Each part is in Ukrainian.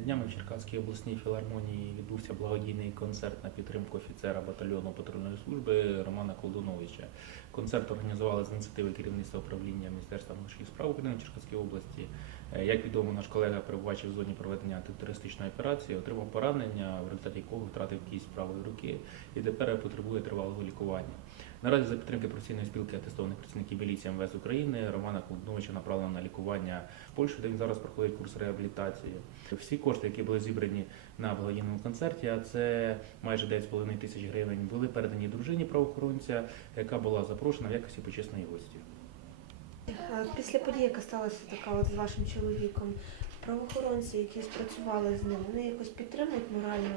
Днями в Черкаській обласній філармонії відбувся благодійний концерт на підтримку офіцера батальйону патрульної служби Романа Колдуновича. Концерт організували з ініціативи керівництва управління Міністерства внутрішніх справ України Черкаській області. Е, Як відомо, наш колега, перебуваючи в зоні проведення антитерористичної операції, отримав поранення, в результаті якого втратив кість правої руки і тепер потребує тривалого лікування. Наразі за підтримки професійної спілки атестованих працівників міліції МВС України Романа Колдуновича направлено на лікування в Польщу, де він зараз проходить курс реабілітації. Всі кошти, які були зібрані на благодійному концерті, а це майже 9,5 тисяч гривень, були передані дружині правоохоронця, яка була запрошена в якості почесної гості. Після події, яка сталася така от з вашим чоловіком, правоохоронці, які спрацювали з ним, вони якось підтримують морально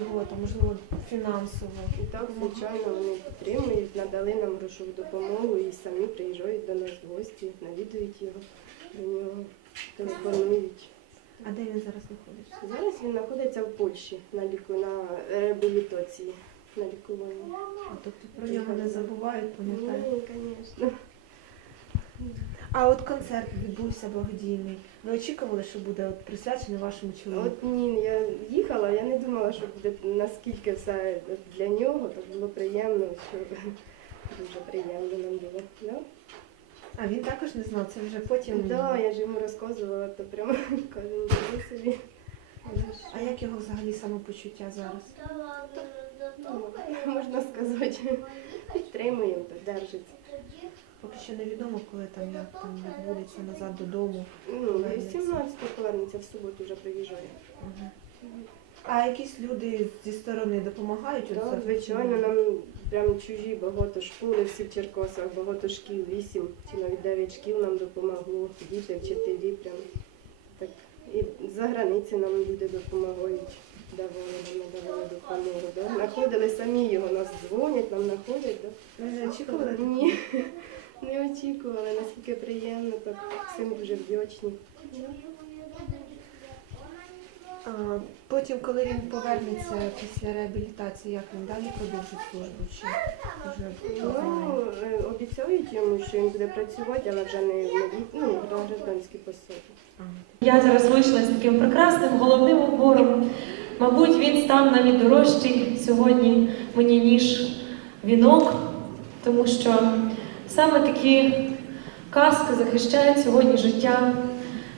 його, там, можливо, фінансово. І так, звичайно, вони підтримують, надали нам грошову допомогу і самі приїжджають до нас в гості, навідують його, до нього телефонують. А де він зараз знаходиться? Зараз він знаходиться в Польщі на ліку на реабілітації, на лікуванні. А, тобто про нього не забувають, пам'ятають. Ні, звісно. А от концерт відбувся благодійний. Ви очікували, що буде от присвячений вашому чоловіку? От ні, я їхала, я не думала, що буде наскільки все для нього, так було приємно, що дуже приємно нам було. Да? А він також не знав, це вже потім. Да, я ж йому розказувала, то прямо кажу, «Нічого собі. А як його взагалі самопочуття зараз? Ну, можна сказати, підтримуємо, то держиться. Поки що невідомо, коли там як там відбудеться назад додому. Ну, 18 повернеться в суботу вже приїжджає. Мгм. А якісь люди зі сторони допомагають? от Так, зараз? звичайно, нам прям чужі багато школи, всі в Черкасах, багато шкіл, вісім чи навіть дев'ять шкіл нам допомогло, діти, вчителі прям так. І за границі нам люди допомагають, давали нам надавали допомогу. Да? Знаходили самі його, нас дзвонять, нам знаходять. Да? Ви не очікували? Ні, не очікували, наскільки приємно, так всім дуже вдячні. А, потім, коли він повернеться після реабілітації, як він далі продовжить службу? Чи вже Ну, е, обіцяють йому, що він буде працювати, але вже не на вік- ну, на гражданській посаді. Я зараз вийшла з таким прекрасним головним убором. Мабуть, він став навіть дорожчий сьогодні мені, ніж вінок, тому що саме такі каски захищають сьогодні життя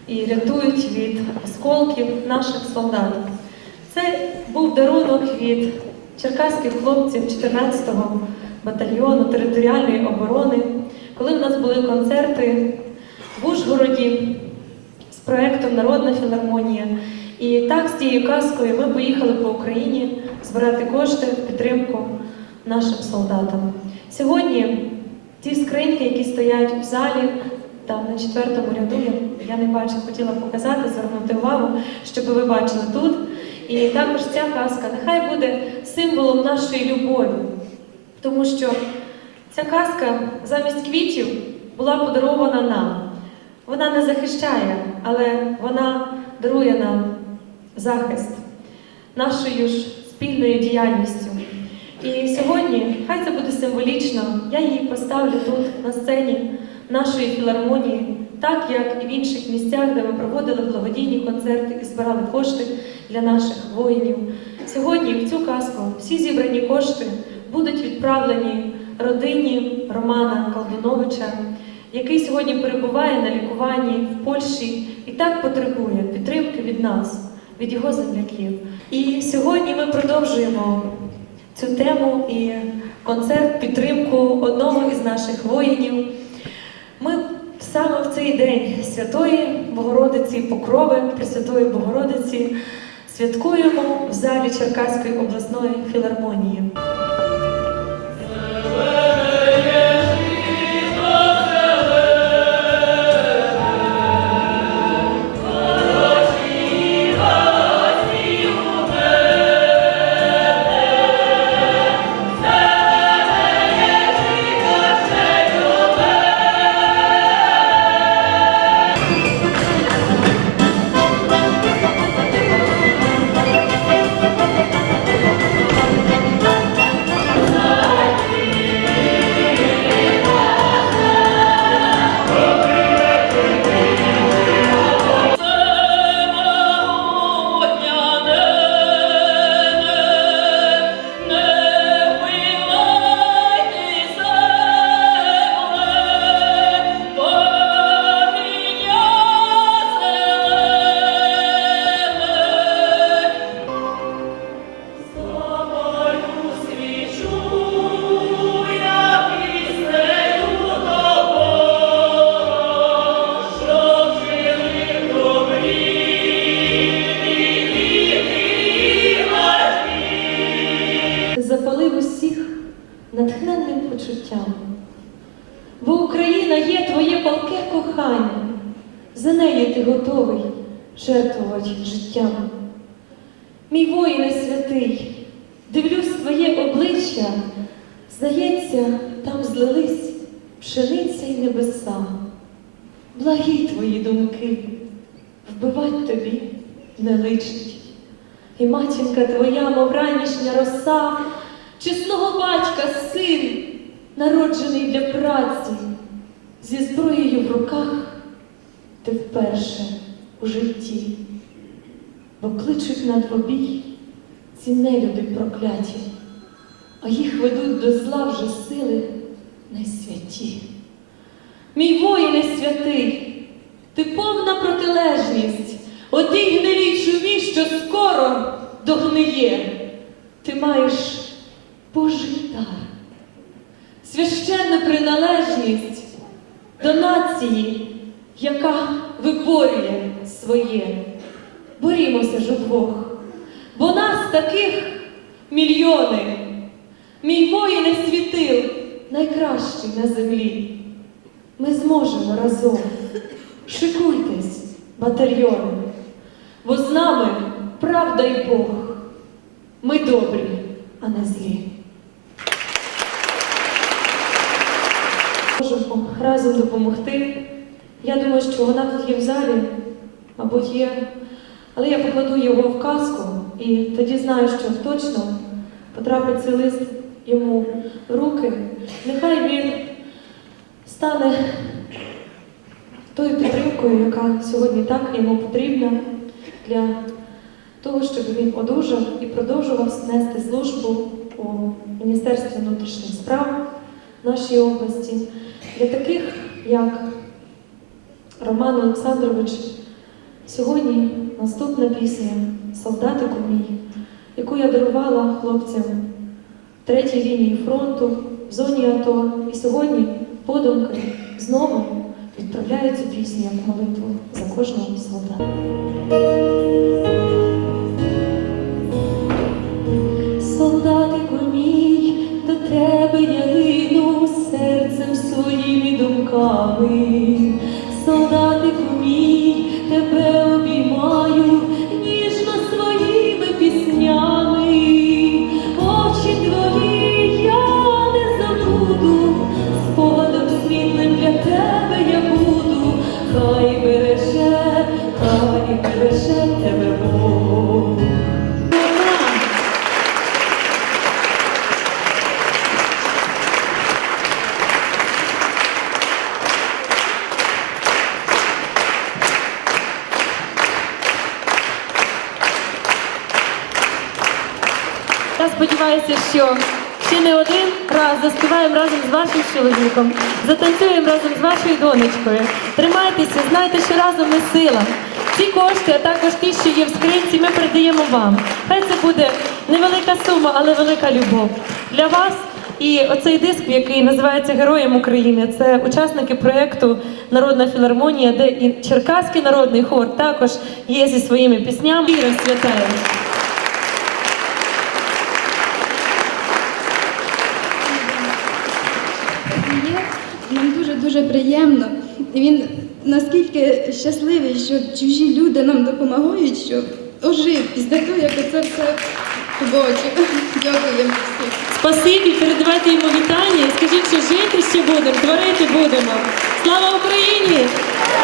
і рятують від осколків наших солдат. Це був дарунок від черкаських хлопців 14-го батальйону територіальної оборони, коли в нас були концерти в Ужгороді з проєктом Народна філармонія. І так з цією казкою ми поїхали по Україні збирати кошти в підтримку нашим солдатам. Сьогодні ті скриньки, які стоять в залі, там на четвертому ряду, я, не бачу, хотіла показати, звернути увагу, щоб ви бачили тут. І також ця казка нехай буде символом нашої любові, тому що ця казка замість квітів була подарована нам. Вона не захищає, але вона дарує нам захист нашою ж спільною діяльністю. І сьогодні, хай це буде символічно, я її поставлю тут, на сцені нашої філармонії, так як і в інших місцях, де ми проводили благодійні концерти і збирали кошти для наших воїнів. Сьогодні в цю казку всі зібрані кошти будуть відправлені родині Романа Колдуновича, який сьогодні перебуває на лікуванні в Польщі і так потребує підтримки від нас, від його земляків. І сьогодні ми продовжуємо цю тему і концерт підтримку одного із наших воїнів. Ми саме в цей день Святої Богородиці Покрови Пресвятої Богородиці святкуємо в залі Черкаської обласної філармонії. Палке кохання, за неї ти готовий жертвувати життям. Мій воїне святий, дивлюсь твоє обличчя, здається, там злились пшениця й небеса. Благі твої думки, вбивать тобі не личить. І матінка твоя, мов ранішня роса, чесного батька син, народжений для праці, зі зброєю в руках ти вперше у житті, бо кличуть на двобій ці нелюди прокляті, а їх ведуть до зла вже сили найсвяті. Мій воїне святий, ти повна протилежність, одій гнилій чумі, що скоро догниє. Ти маєш Божий дар, священну приналежність до нації, яка виборює своє. Борімося ж удвох, бо нас таких мільйони. Мій воїне світил найкращий на землі. Ми зможемо разом. Шикуйтесь, батальйони, бо з нами правда й Бог. Ми добрі, а не злі. Разом допомогти. Я думаю, що вона тут є в залі, мабуть, є. Але я покладу його в казку і тоді знаю, що точно потрапить цей лист йому в руки. Нехай він стане тою підтримкою, яка сьогодні так йому потрібна для того, щоб він одужав і продовжував нести службу у Міністерстві внутрішніх справ нашій області. Для таких, як Роман Олександрович, сьогодні наступна пісня Солдатику мій, яку я дарувала хлопцям третій лінії фронту в зоні АТО. І сьогодні подумки знову відправляю цю пісню як молитву за кожного солдата. І думками. Я сподіваюся, що ще не один раз заспіваємо разом з вашим чоловіком, затанцюємо разом з вашою донечкою. Тримайтеся, знайте, що разом ми сила. Ці кошти, а також ті, що є в скринці, ми передаємо вам. Хай це буде невелика сума, але велика любов для вас. І оцей диск, який називається Героєм України, це учасники проєкту Народна філармонія, де і Черкаський народний хор також є зі своїми піснями. Віра святая. є, дуже-дуже приємно. І він наскільки щасливий, що чужі люди нам допомагають, що ожив після того, як це все побачив. Дякую всім. Спасибі, передавайте йому вітання скажіть, що жити ще будемо, творити будемо. Слава Україні!